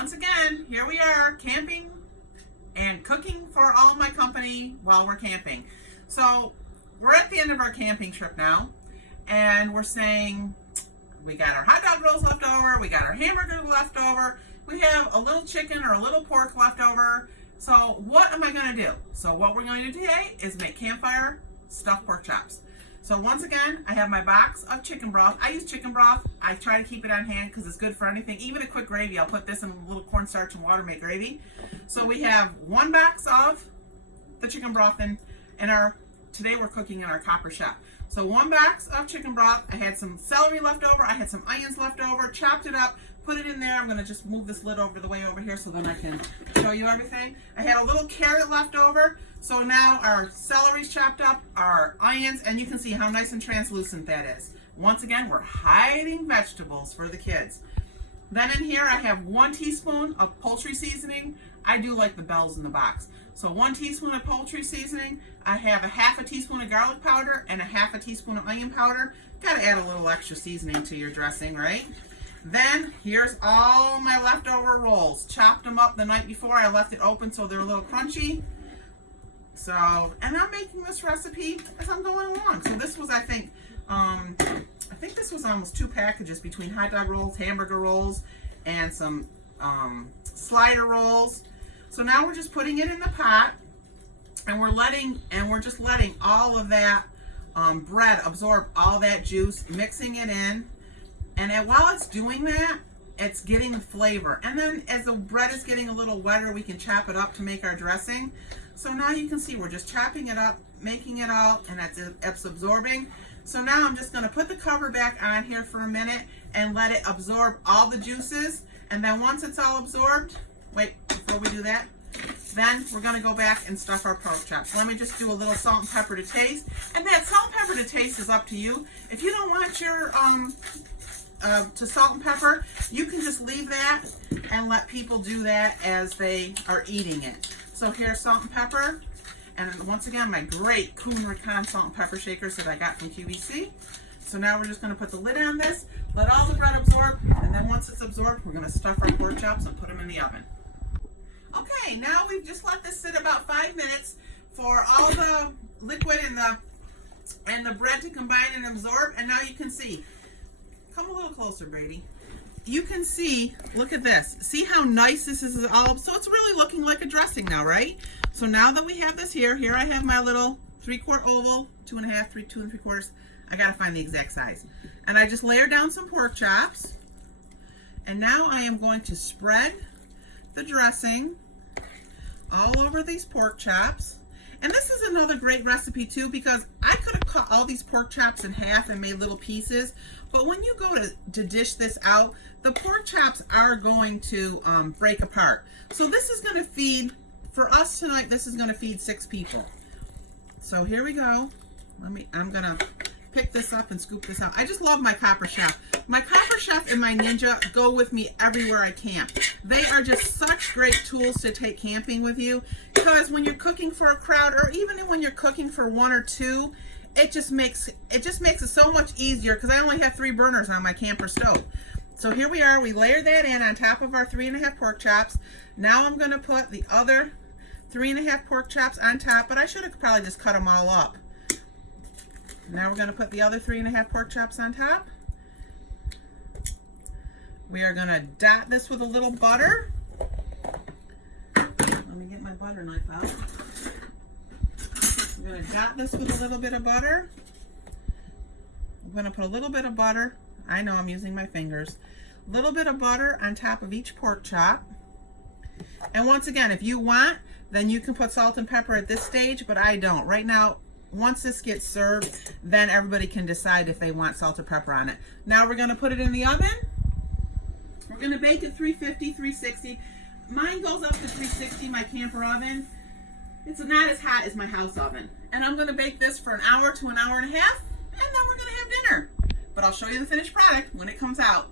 once again, here we are camping and cooking for all my company while we're camping. So we're at the end of our camping trip now, and we're saying we got our hot dog rolls left over, we got our hamburger left over, we have a little chicken or a little pork left over. So what am I going to do? So what we're going to do today is make campfire stuffed pork chops. So once again, I have my box of chicken broth. I use chicken broth. I try to keep it on hand because it's good for anything, even a quick gravy. I'll put this in a little cornstarch and water, make gravy. So we have one box of the chicken broth today we're cooking in our copper chef. So one box of chicken broth. I had some celery left over. I had some onions left over, chopped it up, put it in there. I'm gonna just move this lid over the way over here so then I can show you everything. I had a little carrot left over. So now our celery's chopped up, our onions, and you can see how nice and translucent that is. Once again, we're hiding vegetables for the kids. Then in here I have 1 teaspoon of poultry seasoning. I do like the bells in the box. So 1 teaspoon of poultry seasoning. I have a half a teaspoon of garlic powder and a half a teaspoon of onion powder. Gotta add a little extra seasoning to your dressing, right? Then here's all my leftover rolls. Chopped them up the night before. I left it open so they're a little crunchy. So, and I'm making this recipe as I'm going along. So this was, I think this was almost 2 packages between hot dog rolls, hamburger rolls, and some slider rolls. So now we're just putting it in the pot, and we're just letting all of that bread absorb all that juice, mixing it in. And while it's doing that, it's getting the flavor. And then as the bread is getting a little wetter, we can chop it up to make our dressing. So now you can see we're just chopping it up, making it all, and it's absorbing. So now I'm just gonna put the cover back on here for a minute and let it absorb all the juices. And then once it's all absorbed, wait, before we do that, then we're gonna go back and stuff our pork chops. Let me just do a little salt and pepper to taste. And that salt and pepper to taste is up to you. If you don't want your to salt and pepper, you can just leave that and let people do that as they are eating it. So here's salt and pepper, and once again my great Kuhn Rikon salt and pepper shakers that I got from QVC. So now we're just going to put the lid on this, let all the bread absorb, and then once it's absorbed, we're going to stuff our pork chops and put them in the oven. Okay, now we've just let this sit about 5 minutes for all the liquid and the bread to combine and absorb, and now you can see. Come a little closer, Brady. You can see, look at this. See how nice this is all, so it's really looking like a dressing now, right? So now that we have this here I have my little 3/4 oval, 2 3/4. I gotta find the exact size. And I just layer down some pork chops. And now I am going to spread the dressing all over these pork chops. And this is another great recipe too, because I could have cut all these pork chops in half and made little pieces, but when you go to dish this out, the pork chops are going to break apart. So this is going to feed, for us tonight, this is going to feed 6 people. So here we go. I'm going to pick this up and scoop this out. I just love my Copper Chef. My Copper Chef and my Ninja go with me everywhere I camp. They are just such great tools to take camping with you, because when you're cooking for a crowd, or even when you're cooking for 1 or 2, it just makes it so much easier, because I only have 3 burners on my camper stove. So here we are, we layer that in on top of our 3½ pork chops. Now I'm going to put the other 3½ pork chops on top, but I should have probably just cut them all up. Now we're going to put the other 3½ pork chops on top. We are going to dot this with a little butter. Let me get my butter knife out. I'm going to dot this with a little bit of butter. I'm going to put a little bit of butter. I know I'm using my fingers. A little bit of butter on top of each pork chop. And once again, if you want, then you can put salt and pepper at this stage, but I don't. Right now, once this gets served, then everybody can decide if they want salt or pepper on it. Now we're going to put it in the oven. We're going to bake at 350, 360. Mine goes up to 360, my camper oven. It's not as hot as my house oven. And I'm going to bake this for 1 hour to 1.5 hours, and then we're going to have dinner. But I'll show you the finished product when it comes out.